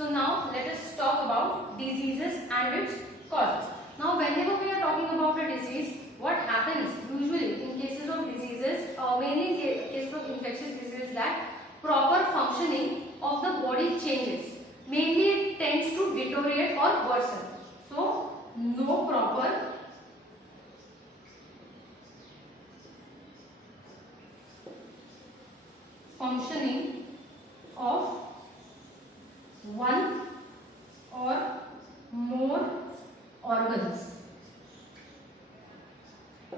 So now let us talk about diseases and its causes. Now whenever we are talking about a disease, what happens usually in cases of diseases, mainly in cases of infectious diseases, that proper functioning of the body changes. Mainly it tends to deteriorate or worsen. So no proper functioning of one or more organs,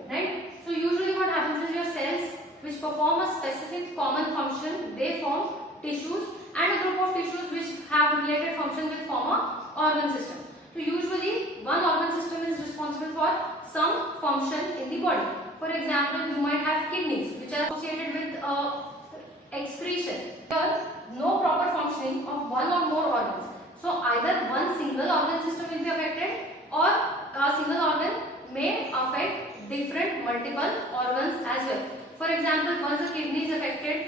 right? So usually what happens is your cells which perform a specific common function, they form tissues, and a group of tissues which have related function will form a organ system. So usually one organ system is responsible for some function in the body. For example, you might have kidneys which are associated with excretion. Here, no proper functioning of one or more organs. So either one single organ system will be affected, or a single organ may affect different multiple organs as well. For example, once the kidney is affected,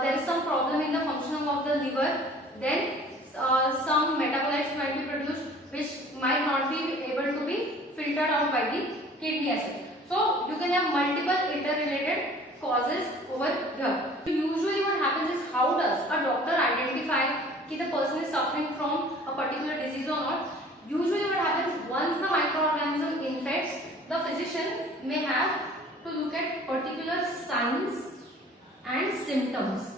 there is some problem in the functioning of the liver, then some metabolites might be produced which might not be able to be filtered out by the kidney as well. So you can have multiple interrelated causes over here. So usually what happens is, how does a doctor identify that the person is suffering from a particular disease or not? Usually what happens, once the microorganism infects, the physician may have to look at particular signs and symptoms.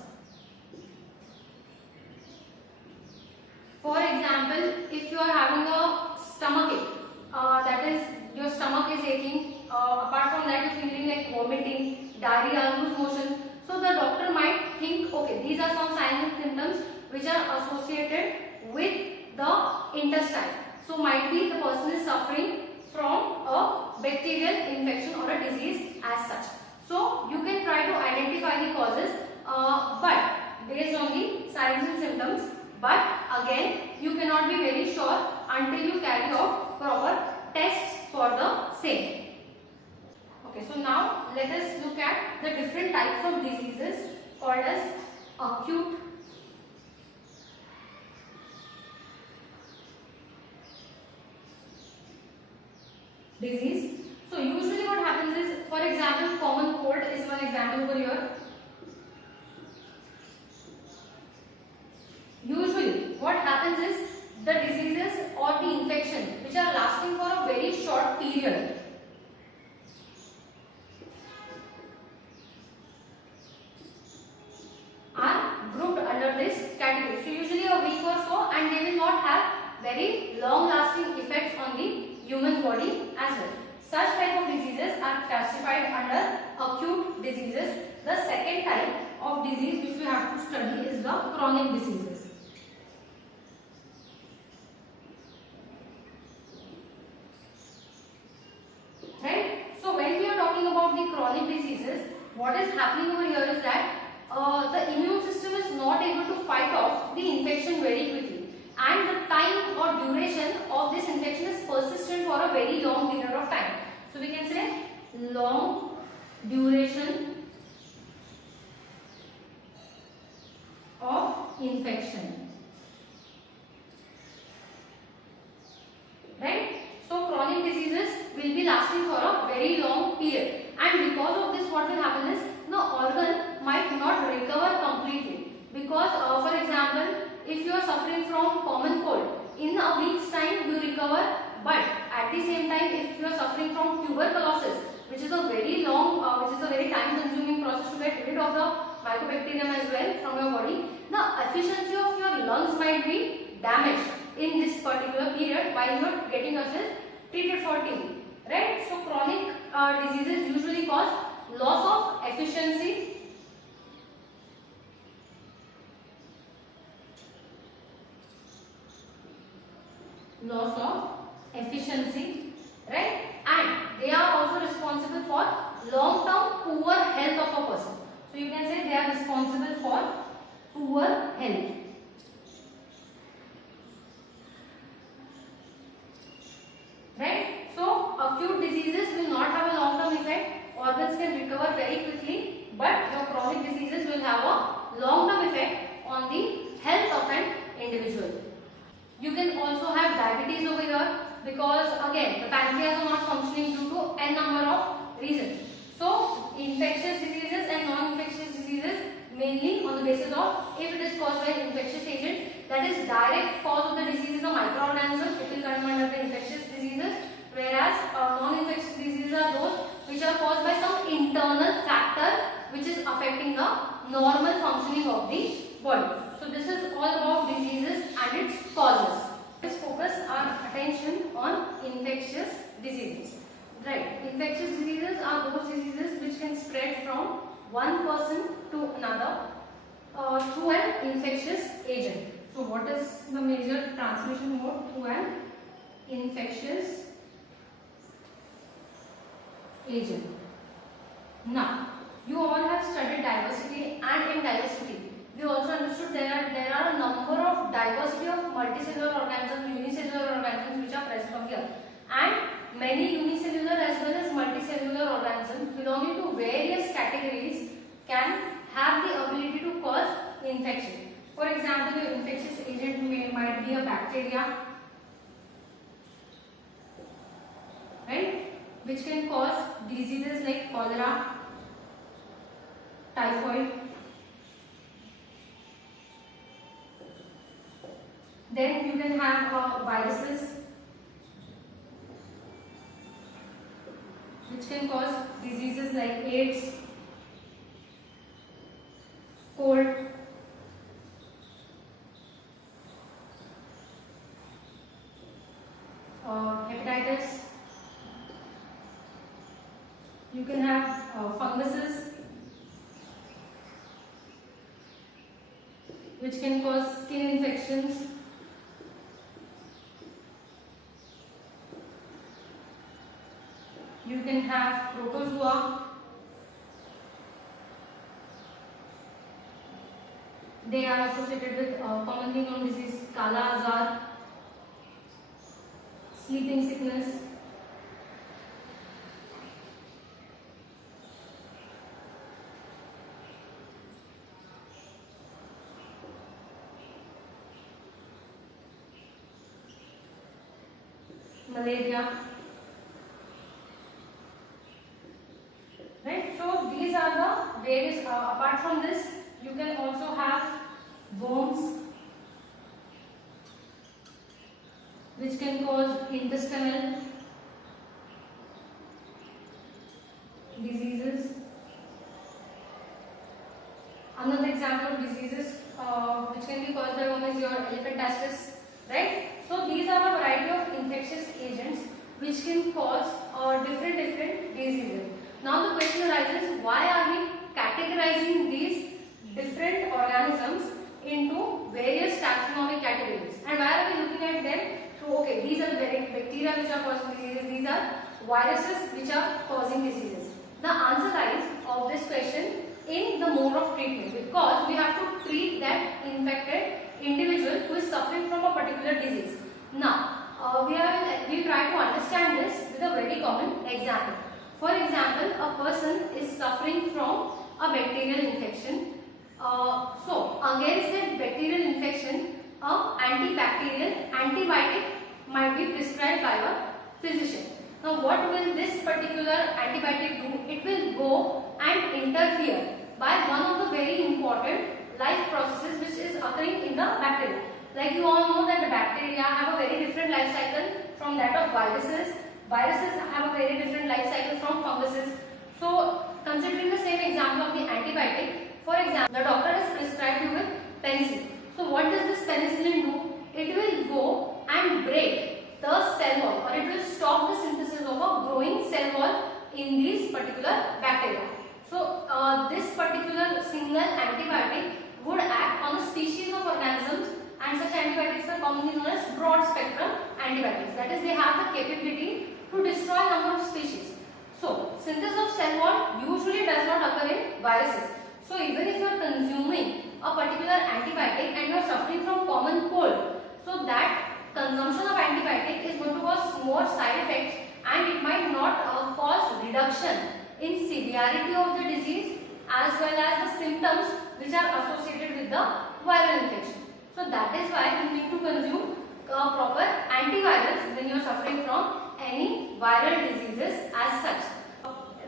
For example, if you are having a stomach ache, that is your stomach is aching, apart from that you are feeling like vomiting, diarrhea, loose motion, so the doctor might think, okay, these are some signs and symptoms which are associated with the intestine. So might be the person is suffering from a bacterial infection or a disease as such. So you can try to identify the causes, but based on the signs and symptoms. But again, you cannot be very sure until you carry out proper tests for the same. Okay, so now let us look at the different types of diseases called as acute, disease. So usually what happens is, for example, common cold is one example over here. Usually what happens is, the diseases or the infections which are lasting for a very short period are grouped under this category. So usually a week or so, and they will not have very long lasting effects on the human body as well. Such type of diseases are classified under acute diseases. The second type of disease which we have to study is the chronic diseases. Right? So when we are talking about the chronic diseases, what is happening over here is that the immune system is not able to fight off the infection very quickly, and the time or duration of this infection is persistent for a very long period of time. So we can say long duration of infection, right? So chronic diseases will be lasting for a very long period, and because of this what will happen is, the organ might not recover completely, because for example, if you are suffering from common cold, in a week's time you recover, but at the same time if you are suffering from tuberculosis, which is a very long, which is a very time consuming process to get rid of the mycobacterium as well from your body, the efficiency of your lungs might be damaged in this particular period while you are getting yourself treated for TB, right? So chronic diseases usually cause loss of efficiency, right? And they are also responsible for long-term poor health of a person. So you can say they are responsible for poor health. Right? So acute diseases will not have a long-term effect. Organs can recover very quickly, but your chronic diseases will have a long-term effect on the health of an individual. You can also have diabetes over here, because again the pancreas are not functioning due to n number of reasons. So infectious diseases and non-infectious diseases mainly on the basis of if it is caused by infectious agent, that is direct cause of the disease is a microorganism, it will come under the infectious diseases, whereas non-infectious diseases are those which are caused by some internal factor which is affecting the normal functioning of the body. So this is all about diseases and its causes. Let's focus our attention on infectious diseases. Right, infectious diseases are those diseases which can spread from one person to another through an infectious agent. So what is the major transmission mode? Through an infectious agent. Now, you all have studied diversity, and in diversity, we also understood there are a number of diversity of multicellular organisms, unicellular organisms which are present over here, and many unicellular as well as multicellular organisms belonging to various categories can have the ability to cause infection. For example, your infectious agent might be a bacteria, right, which can cause diseases like cholera, typhoid. Then you can have viruses which can cause diseases like AIDS, cold, hepatitis. You can have funguses which can cause skin infections. You can have protozoa. They are associated with commonly known disease Kala Azar, sleeping sickness. Malaria. Right, so these are the various, apart from this, you can also have worms which can cause intestinal diseases. Another example of diseases which can be caused by worm is your elephantiasis, right? So these are a variety of infectious agents which can cause different diseases. Now the question arises, why are we categorizing these different organisms into various taxonomic categories, and why are we looking at them through, okay, these are the bacteria which are causing diseases, these are viruses which are causing diseases. The answer lies of this question in the mode of treatment, because we have to treat that infected individual who is suffering from a particular disease. Now we try to understand this with a very common example. For example, a person is suffering from a bacterial infection. So against that bacterial infection, antibacterial antibiotic might be prescribed by a physician. Now what will this particular antibiotic do? It will go and interfere by one of the very important life processes which is occurring in the bacteria. Like you all know that the bacteria have a very different life cycle from that of viruses. Viruses have a very different life cycle from funguses. So considering the same example of the antibiotic, for example, the doctor has prescribed you with penicillin. So what does this penicillin do? It will go and break the cell wall, or it will stop the synthesis of a growing cell wall in these particular bacteria. So this particular single antibiotic would act on a species of organisms, and such antibiotics are commonly known as broad spectrum antibiotics. That is, they have the capability to destroy a number of species. So synthesis of cell wall usually does not occur in viruses. So even if you are consuming a particular antibiotic and you are suffering from common cold, so that consumption of antibiotic is going to cause more side effects, and it might not cause reduction in severity of the disease as well as the symptoms which are associated with the viral infection. So that is why we need to consume you're suffering from any viral diseases as such.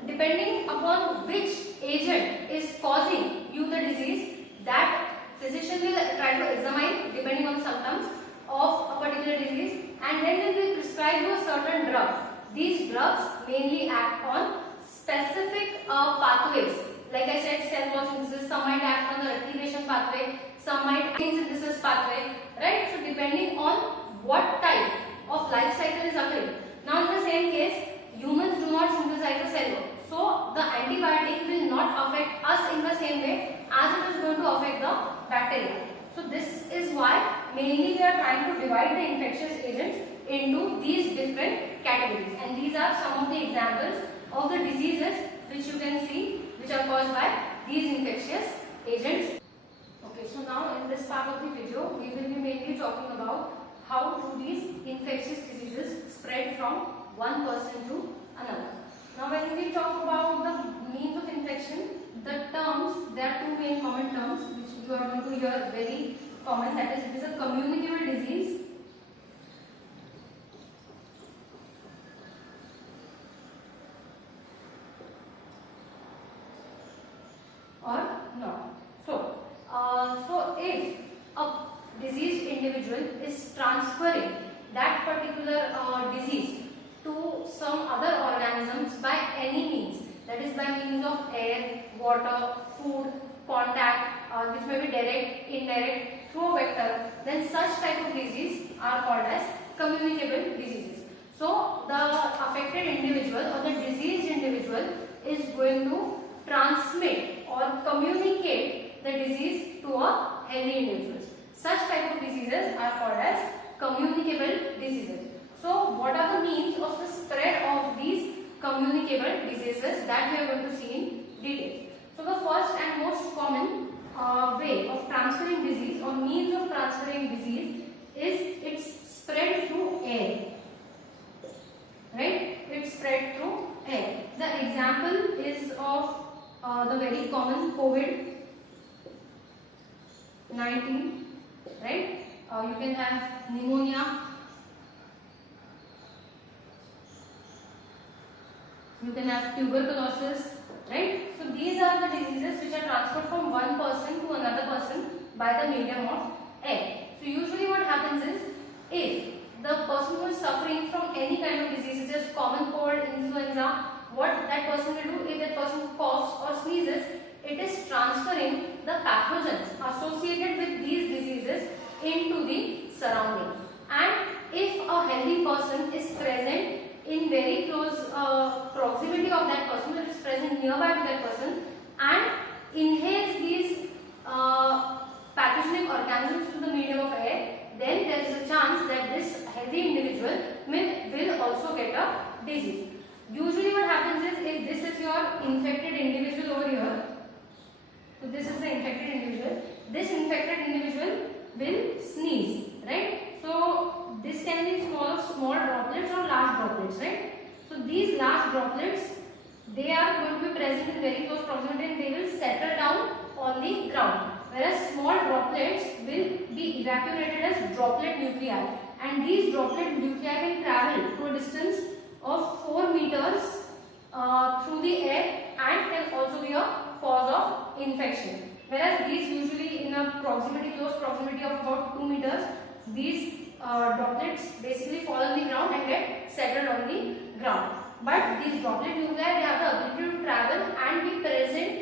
Depending upon which agent is causing you the disease, that physician will try to examine depending on the symptoms of a particular disease, and then they will prescribe you a certain drug. These drugs mainly act on specific pathways. Like I said, cell wall synthesis, some might act on the replication pathway, some might protein synthesis pathway, right? So depending on what type of life cycle is occurring. Now in the same case, humans do not synthesize the cell wall. So the antibiotic will not affect us in the same way as it is going to affect the bacteria. So this is why mainly we are trying to divide the infectious agents into these different categories, and these are some of the examples of the diseases which you can see which are caused by these infectious agents. Okay, so now in this part of the video we will be mainly talking about how do these infectious diseases spread from one person to another. Now when we talk about the means of infection, the terms, there are two main common terms which you are going to hear very common, that is, it is a communicable disease or not. So if a diseased individual is transferring that particular disease to some other organisms by any means, that is by means of air, water, food, contact, which may be direct, indirect, through a vector, then such type of disease are called as communicable diseases. So the affected individual or the diseased individual is going to transmit or communicate the disease to a healthy individual. Such type of diseases are called as communicable diseases. So what are the means of the spread of these communicable diseases that we are going to see in detail. So the first and most common way of transferring disease or means of transferring disease is its spread through air. Right? It's spread through air. The example is of the very common COVID-19. Right? You can have pneumonia. You can have tuberculosis, right? So these are the diseases which are transferred from one person to another person by the medium of air. So usually what happens is, if the person who is suffering from any kind of disease, such as common cold, influenza, what that person will do, if that person coughs or sneezes, it is transferring the pathogens associated with these diseases into the surrounding. And if a healthy person is present in very close proximity of that person, that is present nearby to that person, and inhales these pathogenic organisms to the medium of air, then there is a chance that this healthy individual will also get a disease. Usually what happens is, if this is your infected individual over here, so this is the infected individual, this infected individual will sneeze, right? So this can be small droplets or large droplets, right? So these large droplets, they are going to be present in very close proximity and they will settle down on the ground, whereas small droplets will be evaporated as droplet nuclei, and these droplet nuclei can travel to a distance of 4 meters through the air and can also be a cause of infection. Whereas these usually in a close proximity of about 2 meters, these droplets basically fall on the ground and get settled on the ground. But these droplet nuclei, they have the ability to travel and be present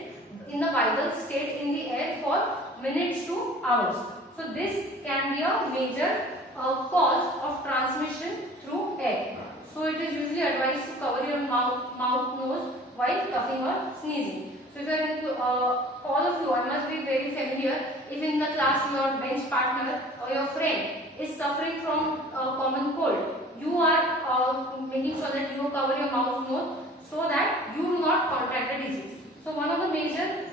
in the vital state in the air for minutes to hours. So this can be a major cause of transmission through air. So it is usually advised to cover your mouth, nose while coughing or sneezing. So if you are into, all of you, I must be very familiar, if in the class your bench partner or your friend is suffering from common cold, you are making sure that you cover your mouth, nose, so that you do not contract the disease. So one of the major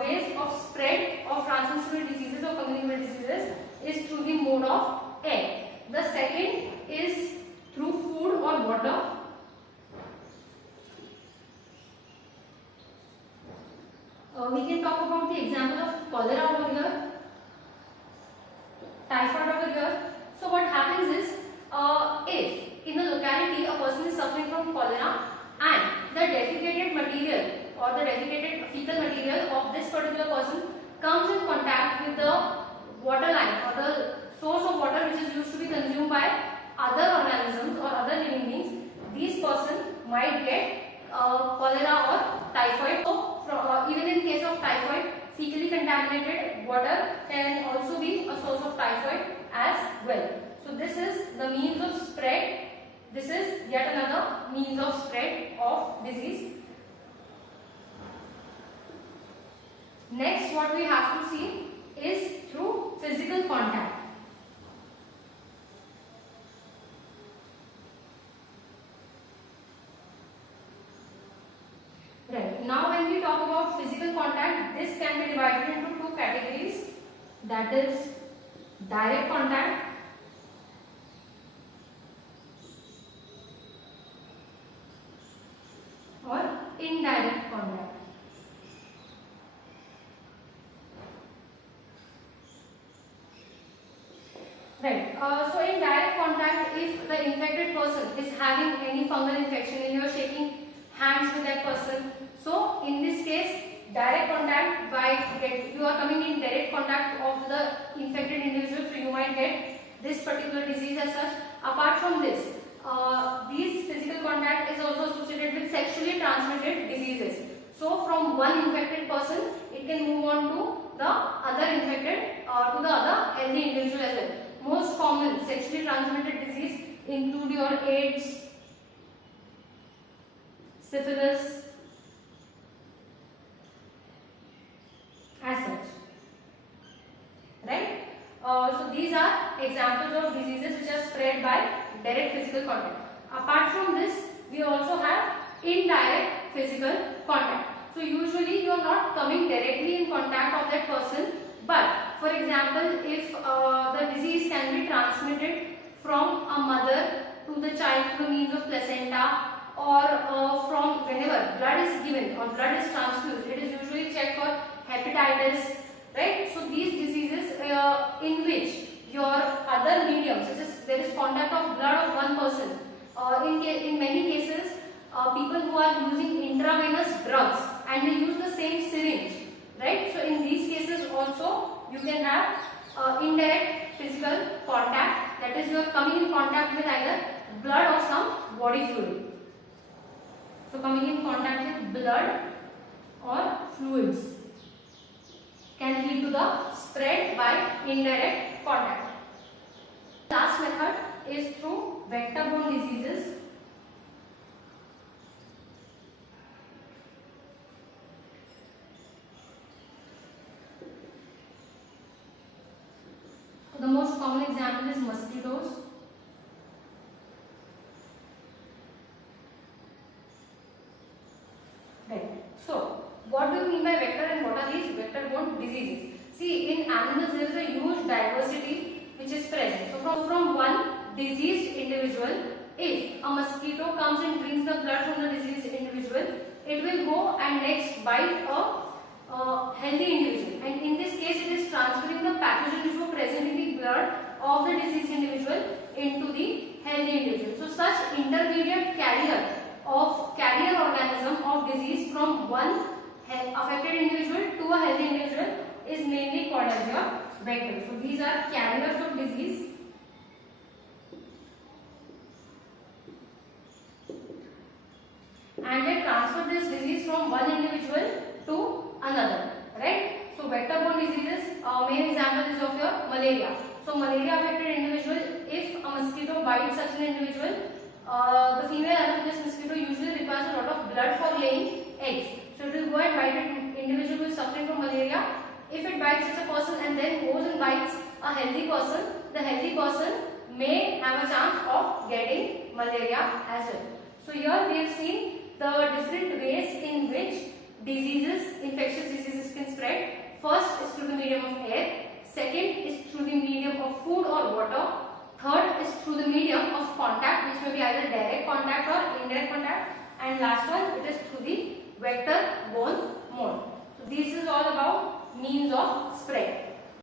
ways of spread of transmissible diseases or communicable diseases is through the mode of air. The second is through food or water. We can talk about the example of cholera over here, typhoid over here. So what happens is, if in or the defecated fecal material of this particular person comes in contact with the water line or the source of water which is used to be consumed by other organisms or other living beings, these person might get cholera or typhoid. So even in case of typhoid, fecally contaminated water can also be a source of typhoid as well. So this is the means of spread. This is yet another means of spread of disease. Next, what we have to see is through physical contact. Right. Now, when we talk about physical contact, this can be divided into two categories. That is direct contact or indirect contact. Right. So in direct contact, if the infected person is having any fungal infection and you are shaking hands with that person, so in this case, direct contact you are coming in direct contact of the infected individual, so you might get this particular disease as such. Apart from this, these physical contact is also associated with sexually transmitted diseases. So from one infected person, it can move on to the other infected to the other healthy individual as well. Most common sexually transmitted disease include your AIDS, syphilis, as such. Right? So these are examples of diseases which are spread by direct physical contact. Apart from this, we also have indirect physical contact. So usually you are not coming directly in contact of that person, but for example, if the disease can be transmitted from a mother to the child through means of placenta, or from whenever blood is given or blood is transfused, it is usually checked for hepatitis, right? So these diseases in which your other medium, such as there is contact of blood of one person, in many cases people who are using intravenous drugs and they use the same syringe, right? So in these cases also you can have indirect physical contact, that is you are coming in contact with either blood or some body fluid. So coming in contact with blood or fluids can lead to the spread by indirect contact. Last method is through vector-borne diseases. The most common example is mosquitoes. Right. So, what do you mean by vector and what are these vector-borne diseases? See, in animals there is a huge diversity which is present. So, from one diseased individual, if a mosquito comes and drinks the blood from the diseased individual, it will go and next bite a healthy individual, and in this case it is transferring the pathogen which were present in the blood of the diseased individual into the healthy individual. So such intermediate carrier organism of disease from one affected individual to a healthy individual is mainly called as your vector. So these are carriers of disease. And they transfer this disease from one individual to another, right? So vector-borne diseases, main example is of your malaria. So malaria affected individual, if a mosquito bites such an individual, the female Anopheles mosquito usually requires a lot of blood for laying eggs. So it will go and bite an individual who is suffering from malaria. If it bites such a person and then goes and bites a healthy person, the healthy person may have a chance of getting malaria as well. So here we have seen the different ways in which diseases, infectious diseases can spread. First is through the medium of air, second is through the medium of food or water, third is through the medium of contact, which may be either direct contact or indirect contact, and last one, it is through the vector-borne mode. So this is all about means of spread.